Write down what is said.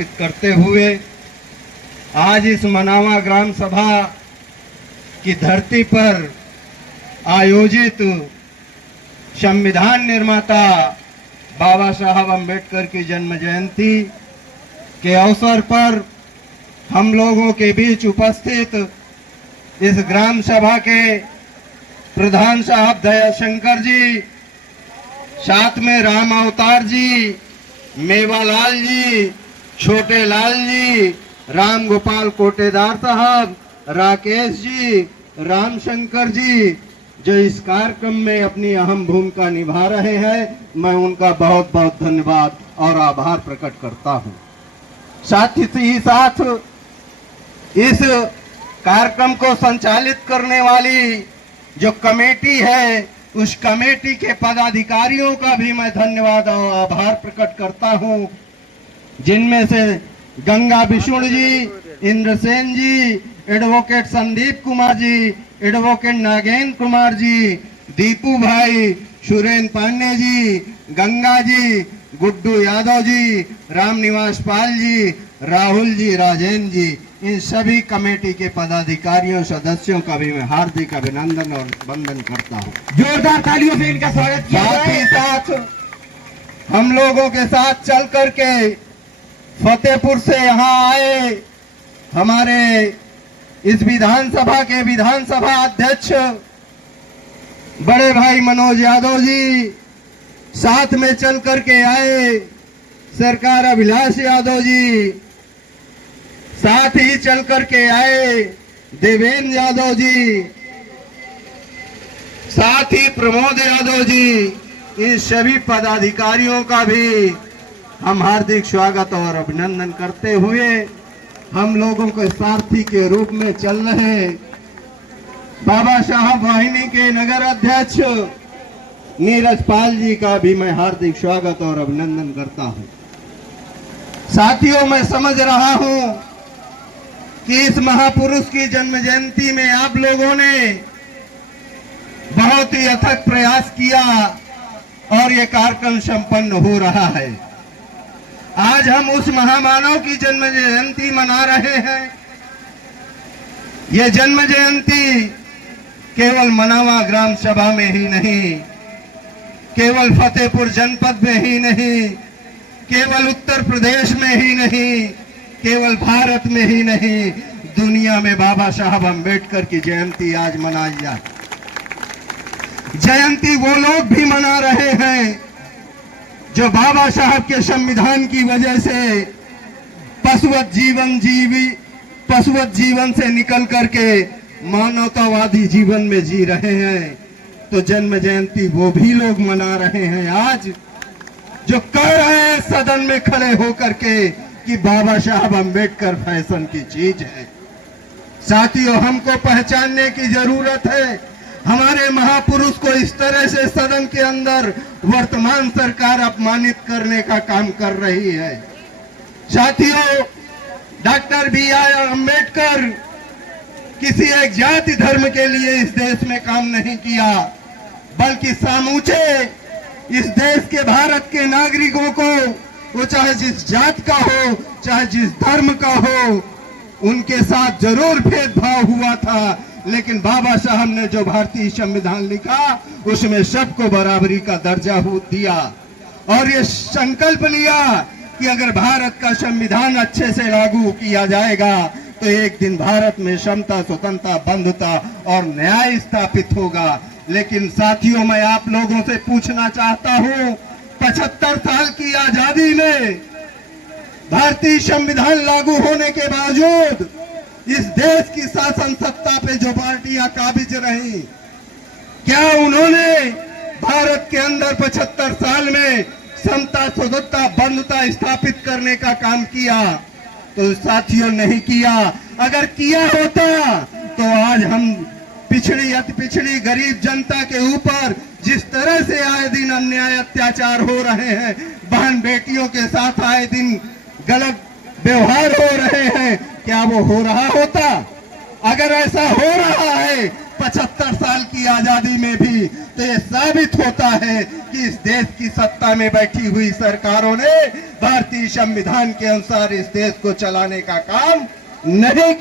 स्थापित करते हुए आज इस मनावा ग्राम सभा की धरती पर आयोजित संविधान निर्माता बाबा साहब अम्बेडकर की जन्म जयंती के अवसर पर हम लोगों के बीच उपस्थित इस ग्राम सभा के प्रधान साहब दयाशंकर जी, साथ में राम अवतार जी, मेवालाल जी, छोटे लाल जी, राम गोपाल कोटेदार साहब, राकेश जी, राम शंकर जी, जो इस कार्यक्रम में अपनी अहम भूमिका निभा रहे हैं, मैं उनका बहुत बहुत धन्यवाद और आभार प्रकट करता हूं। साथ ही साथ इस कार्यक्रम को संचालित करने वाली जो कमेटी है, उस कमेटी के पदाधिकारियों का भी मैं धन्यवाद और आभार प्रकट करता हूं, जिनमें से गंगा विष्णु जी, इंद्रसेन जी, एडवोकेट संदीप कुमार जी, एडवोकेट नागेंद्र कुमार जी, दीपू भाई, सुरेंद्र पांडे जी, गंगा जी, गुड्डू यादव जी, रामनिवास पाल जी, राहुल जी, राजेंद्र जी, इन सभी कमेटी के पदाधिकारियों सदस्यों का भी मैं हार्दिक अभिनंदन और वंदन करता हूं। जोरदार तालियों से इनका स्वागत किया साथ ही साथ हम लोगों के साथ चल करके फतेहपुर से यहाँ आए हमारे इस विधानसभा के विधानसभा अध्यक्ष बड़े भाई मनोज यादव जी, साथ में चल करके आए सरकार अभिलाष यादव जी, साथ ही चल करके आए देवेंद्र यादव जी, साथ ही प्रमोद यादव जी, इन सभी पदाधिकारियों का भी हम हार्दिक स्वागत और अभिनंदन करते हुए हम लोगों के सारथी के रूप में चल रहे बाबा साहब वाहिनी के नगर अध्यक्ष नीरज पाल जी का भी मैं हार्दिक स्वागत और अभिनंदन करता हूं। साथियों, मैं समझ रहा हूं कि इस महापुरुष की जन्म जयंती में आप लोगों ने बहुत ही अथक प्रयास किया और ये कार्यक्रम संपन्न हो रहा है। आज हम उस महामानव की जन्म जयंती मना रहे हैं। ये जन्म जयंती केवल मनावा ग्राम सभा में ही नहीं, केवल फतेहपुर जनपद में ही नहीं, केवल उत्तर प्रदेश में ही नहीं, केवल भारत में ही नहीं, दुनिया में बाबा साहब अम्बेडकर की जयंती आज मनाई जाए। जयंती वो लोग भी मना रहे हैं जो बाबा साहब के संविधान की वजह से पशुवत जीवन से निकल करके मानवतावादी जीवन में जी रहे हैं। तो जन्म जयंती वो भी लोग मना रहे हैं आज, जो कह रहे हैं सदन में खड़े होकर के कि बाबा साहब अम्बेडकर फैशन की चीज है। साथियों, हमको पहचानने की जरूरत है। हमारे महापुरुष को इस तरह से सदन के अंदर वर्तमान सरकार अपमानित करने का काम कर रही है। साथियों, डॉक्टर B.R. अम्बेडकर किसी एक जाति धर्म के लिए इस देश में काम नहीं किया, बल्कि समूचे इस देश के भारत के नागरिकों को, वो चाहे जिस जात का हो, चाहे जिस धर्म का हो, उनके साथ जरूर भेदभाव हुआ था, लेकिन बाबा साहब ने जो भारतीय संविधान लिखा उसमें सबको बराबरी का दर्जा दिया और ये संकल्प लिया कि अगर भारत का संविधान अच्छे से लागू किया जाएगा तो एक दिन भारत में समता, स्वतंत्रता, बंधुता और न्याय स्थापित होगा। लेकिन साथियों, मैं आप लोगों से पूछना चाहता हूं, 75 साल की आजादी में भारतीय संविधान लागू होने के बावजूद इस देश की शासन सत्ता पे जो पार्टियां काबिज रही, क्या उन्होंने भारत के अंदर 75 साल में समता, स्वतंत्रता, बंधुता स्थापित करने का काम किया? तो साथियों, नहीं किया। अगर किया होता तो आज हम पिछड़ी, अति पिछड़ी गरीब जनता के ऊपर जिस तरह से आए दिन अन्याय अत्याचार हो रहे हैं, बहन बेटियों के साथ आए दिन गलत व्यवहार हो रहे हैं, क्या वो हो रहा होता? अगर ऐसा हो रहा है 75 साल की आजादी में भी, तो ये साबित होता है कि इस देश की सत्ता में बैठी हुई सरकारों ने भारतीय संविधान के अनुसार इस देश को चलाने का काम नहीं किया।